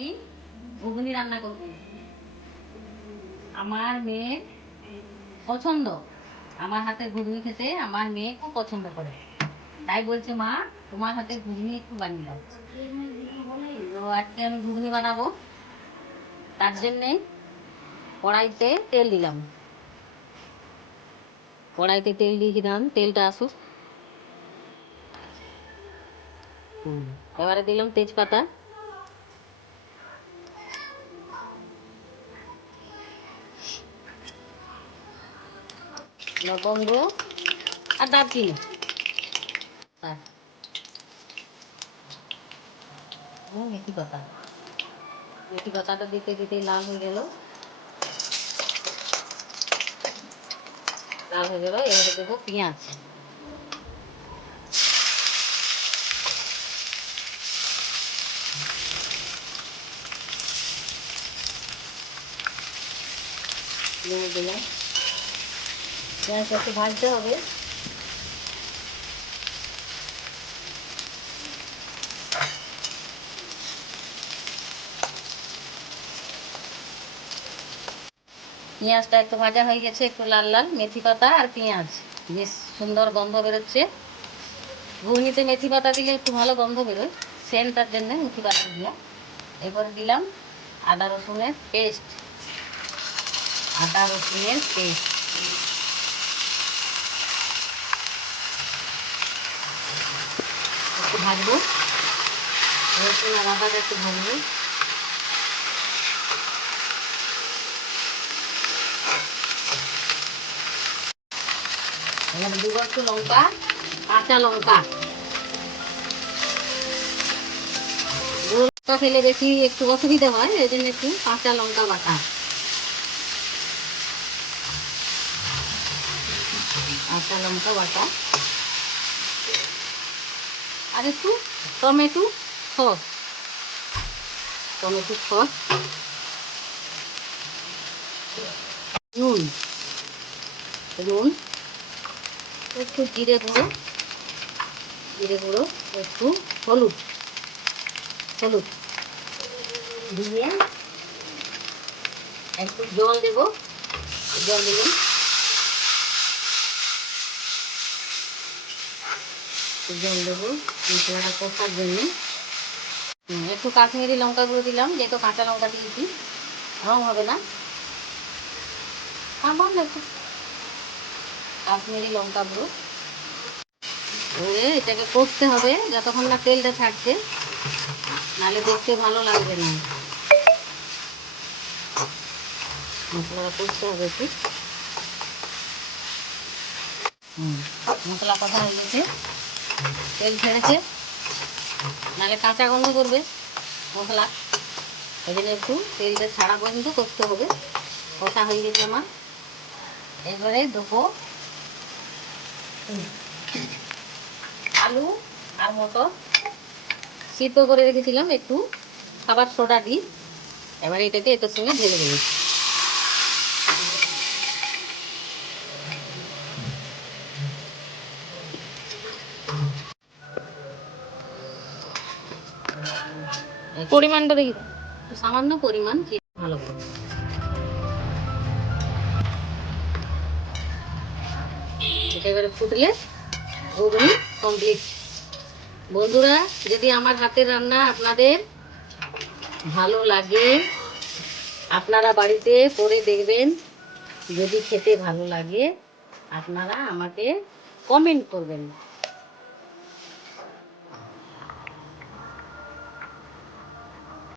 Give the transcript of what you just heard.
আমি ঘুগনি রান্না করব। আমার মেয়ে পছন্দ। আমার হাতে ঘুগনি খেতে আমার মেয়ে খুব পছন্দ করে। তাই বলছে, মা, তোমার হাতে ঘুগনি একটু বানিয়ে দাও। তো আজকে আমি ঘুগনি বানাবো। তার জন্যে কড়াইতে তেল দিলাম। কড়াইতে তেল দিয়ে দিলাম, তেলটা আসুক। এবারে দিলাম তেজপাতা। লবঙ্গ আর দারচিনি মেথি পাতা মেথি পাতাটা দিতে দিতে লাল হয়ে গেল। লাল হয়ে গেল। এবারে দেবো পেঁয়াজ। দিলাম। পেঁয়াজটা একটু ভাজতে হবে। পেঁয়াজটা একটু ভাজা হয়ে গেছে, একটু লাল লাল মেথি পাতা আর পেঁয়াজ। বেশ সুন্দর গন্ধ বেরোচ্ছে। ঘুগনিতে মেথি পাতা দিলে একটু ভালো গন্ধ বেরোয়। সেন্টটার জন্য মেথি পাতা দিলাম। এরপরে দিলাম আদা রসুনের পেস্ট। আদা রসুনের পেস্ট। একটু ভাজবো। রসুন আর আদাটা একটু ভাজবো। একটু লঙ্কা কাঁচা লঙ্কা। লঙ্কা খেলে বেশি একটু অসুবিধা হয়, এই জন্য একটু কাঁচা লঙ্কা বাটা। কাঁচা লঙ্কা বাটা। আর একটু টমেটো সস টমেটো সস নুন নুন, একটু জিরে গুঁড়ো জিরে গুঁড়ো, একটু হলুদ হলুদ। দিয়ে একটু জল দেব, জল দিলাম একটু জল দেবো মশলাটা কষার জন্য। একটু কাশ্মীরি লঙ্কা গুঁড়ো দিলাম, যেহেতু কাঁচা লঙ্কা দিয়েছি। রং হবে না। কাশ্মীরি লঙ্কা গুঁড়ো। এবারে এটাকে কষতে হবে, যতক্ষণ না তেলটা ছাড়ছে। নাহলে দেখতে ভালো লাগবে না। মশলাটা কষতে হবে একটু। মশলা কষা হয়ে গেছে। তেল ছেড়েছে। নাহলে কাঁচা গন্ধ করবে, মশলা। ওই জন্য একটু তেলটা ছাড়া পর্যন্ত করতে হবে। কষা হয়ে গেছে আমার। এবারে দেবো আলু আর মটর। সিদ্ধ করে রেখেছিলাম একটু। খাবার সোডা দিই। এবার এটাকে এটার সঙ্গে ঢেলে দেবো। পরিমাণটা দেখি। সামান্য পরিমাণ ভালো করে। এটা এবারে ফুটলে ঘুগনি কমপ্লিট বন্ধুরা যদি আমার হাতের রান্না আপনাদের ভালো লাগে আপনারা বাড়িতে করে দেখবেন। যদি খেতে ভালো লাগে আপনারা আমাকে কমেন্ট করবেন।